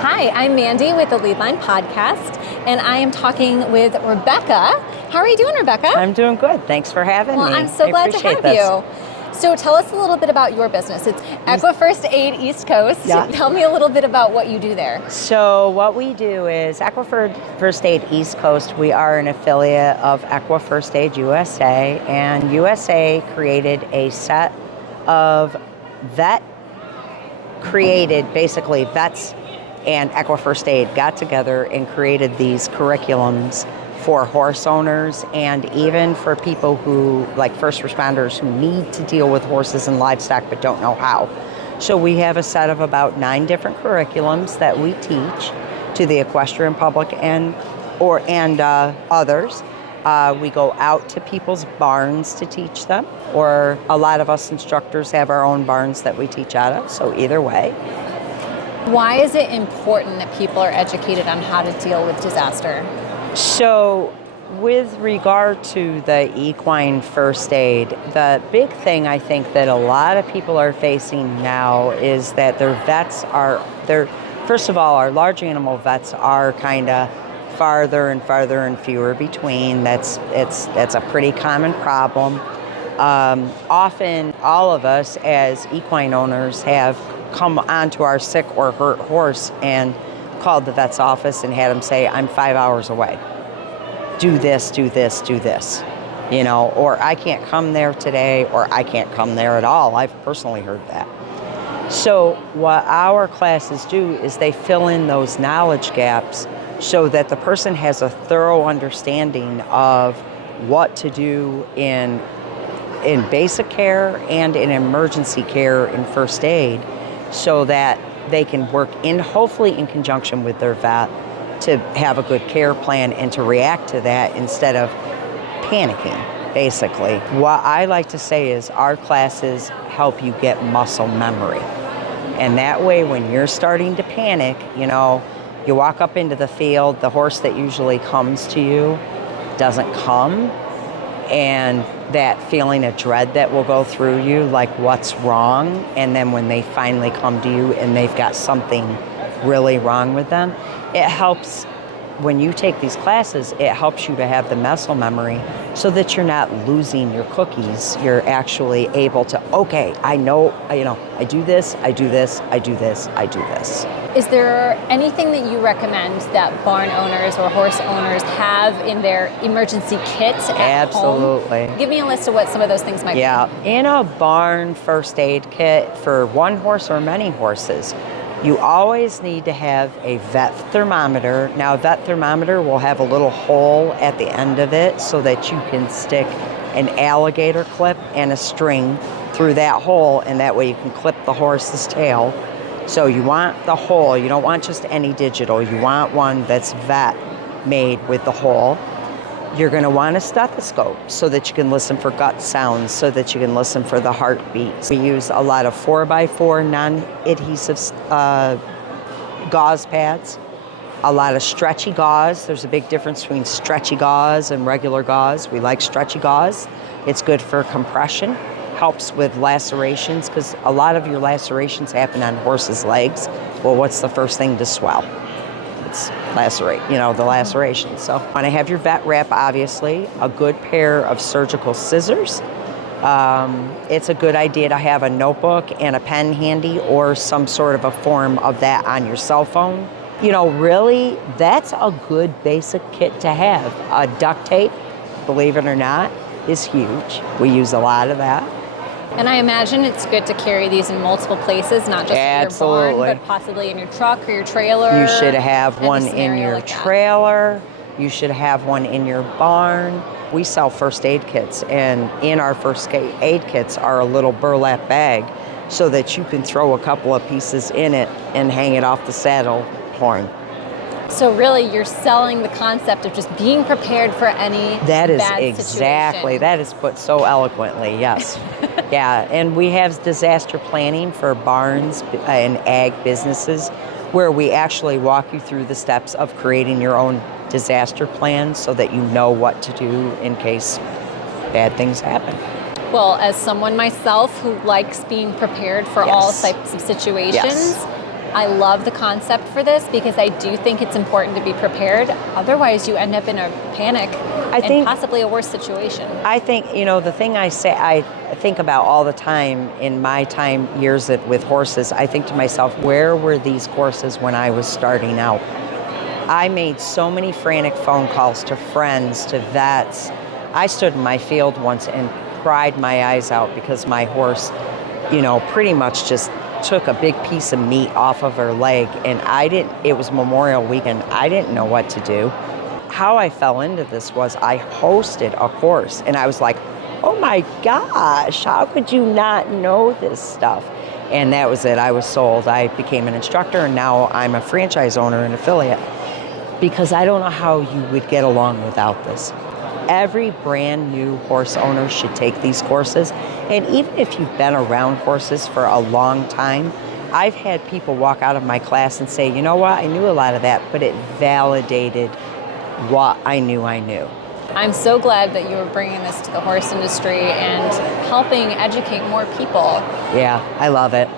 Hi, I'm Mandy with the Leadline podcast, and I am talking with Rebecca. How are you doing, Rebecca? I'm doing good. Thanks for having me. I'm so glad to have you. So tell us a little bit about your business. It's EquiFirst Aid East Coast. Yeah. Tell me a little bit about what you do there. So what we do is EquiFirst Aid East Coast. We are an affiliate of EquiFirst Aid USA, and USA created a set of basically vets and EquiFirst Aid got together and created these curriculums for horse owners and even for people who, like first responders, who need to deal with horses and livestock but don't know how. So we have a set of about 9 different curriculums that we teach to the equestrian public and others. We go out to people's barns to teach them, or a lot of us instructors have our own barns that we teach out of, so either way. Why is it important that people are educated on how to deal with disaster? So with regard to the equine first aid, the big thing I think that a lot of people are facing now is that their vets first of all, our large animal vets are kind of farther and fewer between. That's a pretty common problem. Often all of us as equine owners have come onto our sick or hurt horse and called the vet's office and had him say, I'm 5 hours away. Do this, do this, do this. Or I can't come there today, or I can't come there at all. I've personally heard that. So what our classes do is they fill in those knowledge gaps so that the person has a thorough understanding of what to do in basic care and in emergency care in first aid, so that they can work hopefully in conjunction with their vet to have a good care plan and to react to that instead of panicking, basically. What I like to say is our classes help you get muscle memory. And that way, when you're starting to panic, you walk up into the field, the horse that usually comes to you doesn't come, and that feeling of dread that will go through you, like what's wrong, and then when they finally come to you and they've got something really wrong with them, it helps. When you take these classes, it helps you to have the muscle memory so that you're not losing your cookies. You're actually able to, okay, I know, I do this, I do this, I do this, I do this. Is there anything that you recommend that barn owners or horse owners have in their emergency kit at home? Absolutely. Give me a list of what some of those things might be. Yeah, in a barn first aid kit for one horse or many horses, you always need to have a vet thermometer. Now, a vet thermometer will have a little hole at the end of it so that you can stick an alligator clip and a string through that hole, and that way you can clip the horse's tail. So you want the hole. You don't want just any digital. You want one that's vet made with the hole. You're going to want a stethoscope so that you can listen for gut sounds, so that you can listen for the heartbeats. We use a lot of 4x4 non-adhesive gauze pads, a lot of stretchy gauze. There's a big difference between stretchy gauze and regular gauze. We like stretchy gauze. It's good for compression, helps with lacerations, because a lot of your lacerations happen on horses' legs. Well, what's the first thing to swell? It's the laceration. So you want to have your vet wrap, obviously, a good pair of surgical scissors. It's a good idea to have a notebook and a pen handy, or some sort of a form of that on your cell phone. Really, that's a good basic kit to have. Duct tape, believe it or not, is huge. We use a lot of that. And I imagine it's good to carry these in multiple places, not just in your barn, but possibly in your truck or your trailer. You should have one in your trailer. You should have one in your barn. We sell first aid kits, and in our first aid kits are a little burlap bag so that you can throw a couple of pieces in it and hang it off the saddle horn. So really, you're selling the concept of just being prepared for any That is bad exactly. situation. That is put so eloquently, yes. Yeah, and we have disaster planning for barns and ag businesses, where we actually walk you through the steps of creating your own disaster plan so that you know what to do in case bad things happen. Well, as someone myself who likes being prepared for all types of situations, I love the concept for this because I do think it's important to be prepared. Otherwise, you end up in a panic and possibly a worse situation. I think, the thing I think about all the time in my years with horses, I think to myself, where were these courses when I was starting out? I made so many frantic phone calls to friends, to vets. I stood in my field once and cried my eyes out because my horse, pretty much just took a big piece of meat off of her leg, and it was Memorial Weekend. I didn't know what to do. How I fell into this was I hosted a course, and I was like, oh my gosh, how could you not know this stuff? And that was it. I was sold. I became an instructor, and now I'm a franchise owner and affiliate because I don't know how you would get along without this. Every brand new horse owner should take these courses. And even if you've been around horses for a long time, I've had people walk out of my class and say, you know what, I knew a lot of that, but it validated what I knew I knew. I'm so glad that you were bringing this to the horse industry and helping educate more people. Yeah, I love it.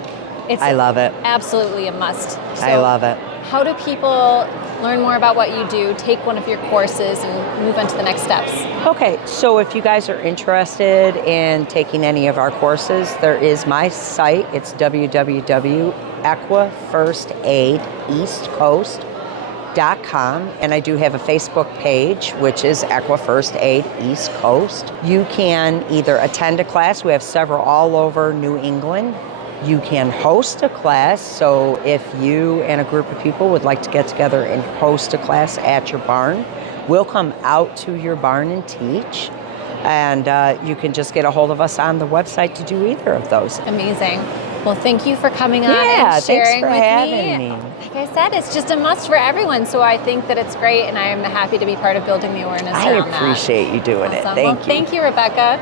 I love it. Absolutely a must. So I love it. How do people learn more about what you do, take one of your courses, and move on to the next steps? Okay, so if you guys are interested in taking any of our courses, there is my site. It's www.EquiFirstAidEastCoast.com, and I do have a Facebook page, which is EquiFirst Aid East Coast. You can either attend a class. We have several all over New England. You can host a class, so if you and a group of people would like to get together and host a class at your barn, we'll come out to your barn and teach. And you can just get a hold of us on the website to do either of those. Amazing. Well, thank you for coming on and sharing thanks for with having me. Like I said, it's just a must for everyone, so I think that it's great, and I'm happy to be part of building the awareness around that. I appreciate you doing it. Awesome. Thank you. Thank you, Rebecca.